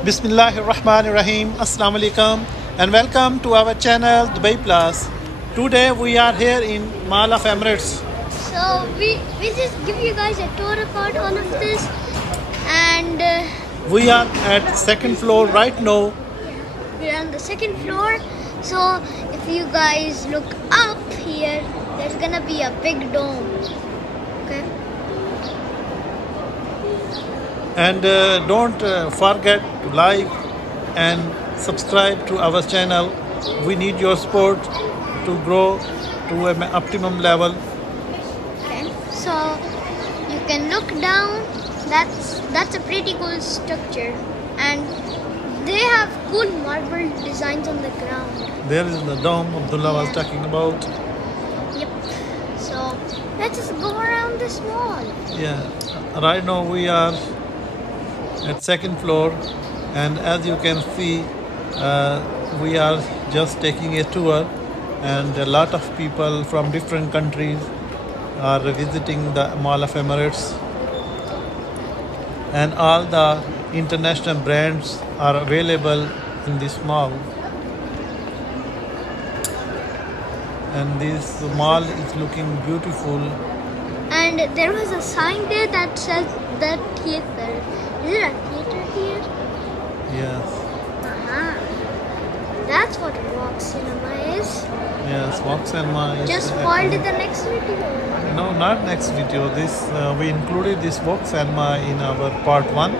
Bismillahirrahmanirrahim. Assalamu alaikum and welcome to our channel dubaiplus. Today we are here in Mall of Emirates. So we just give you guys a tour about all of this, and We are at second floor right now. we're on the second floor. So if you guys look up here, there's gonna be a big dome. Okay. And don't forget to like and subscribe to our channel. We need your support to grow to an optimum level. Okay. So you can look down. That's a pretty cool structure, and they have cool marble designs on the ground. There is the dome Abdullah was talking about. Yep. So let's just go around this mall. Yeah, right now we are at second floor, and as you can see, we are just taking a tour, and a lot of people from different countries are visiting the Mall of Emirates, and all the international brands are available in this mall. And this mall is looking beautiful. And there was a sign there that says the theater. Is it a theater here? Yes, Uh-huh. That's what Rock Cinema is. yes, Vox Cinema is Just spoiled the next video. No, not next video. This we included this Vox Cinema in our part 1,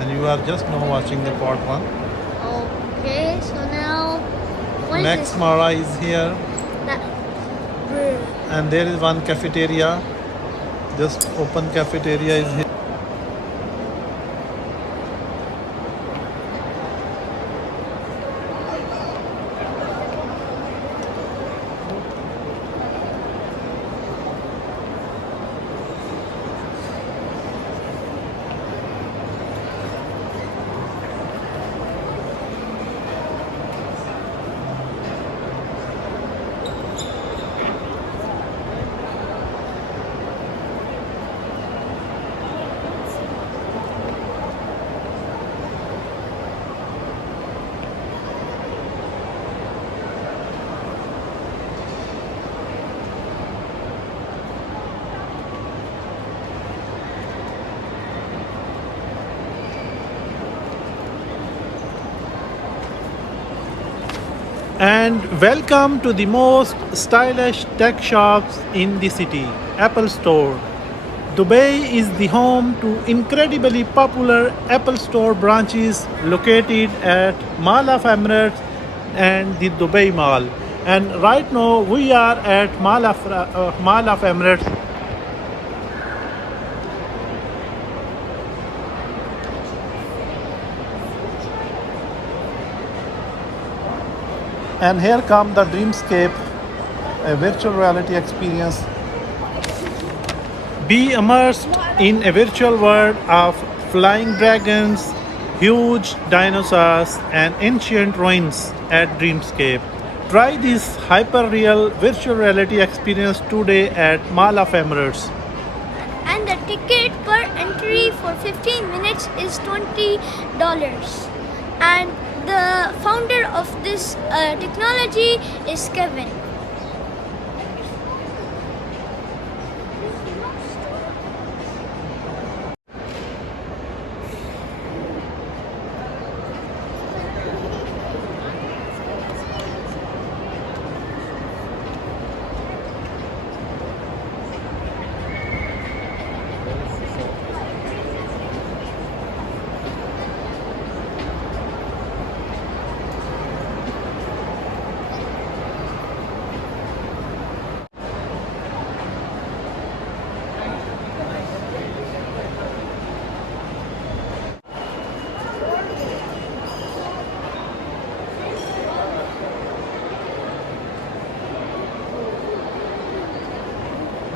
and you are just now watching the part 1. Okay, so now what is Next this? Mara is here, That, and there is one cafeteria. Just open cafeteria is here. And welcome to the most stylish tech shops in the city, Apple Store. Dubai is the home to incredibly popular Apple Store branches located at Mall of Emirates and the Dubai Mall. And right now we are at Mall of Emirates. And here come the DREAMSCAPE, a virtual reality experience. Be immersed in a virtual world of flying dragons, huge dinosaurs, and ancient ruins at DREAMSCAPE. Try this hyper-real virtual reality experience today at Mall of Emirates. and the ticket per entry for 15 minutes is $20. And the founder of this technology is Kevin.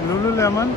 LULULEMON.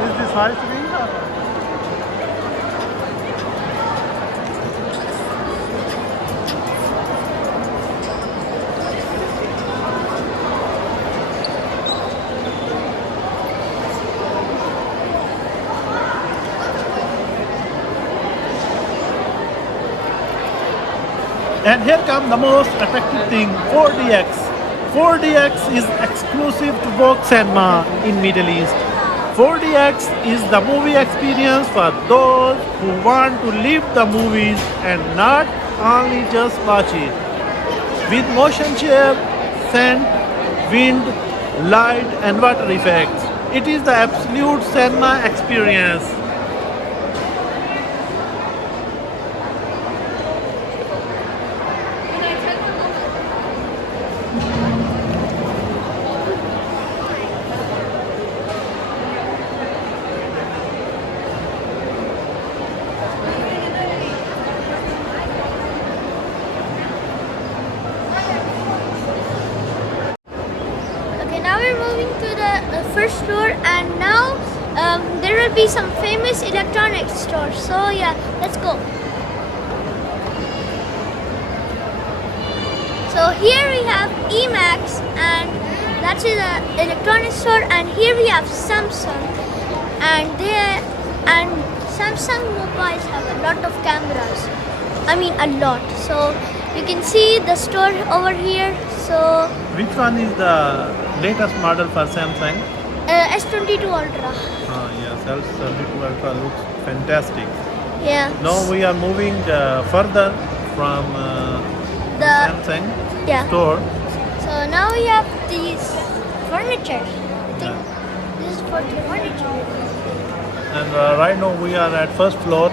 Is this high screen? And here comes the most attractive thing, 4DX. 4DX is exclusive to Vogue Cinema in Middle East. 4DX is the movie experience for those who want to live the movies and not only just watch it. With motion share, scent, wind, light and water effects. It is the absolute cinema experience. Okay, now we're moving to the first floor, and now there will be some famous electronics stores. So yeah, let's go. So here we have Emax, and that's an electronics store, and here we have Samsung, and Samsung mobiles have a lot of cameras. I mean a lot. So you can see the store over here. So Which one is the latest model for Samsung? S22 Ultra. Yes, S22 Ultra looks fantastic. Yeah. Now we are moving further from The Samsung yeah. store. So now we have these furniture. I think Yeah. this is for the furniture. And right now we are at first floor.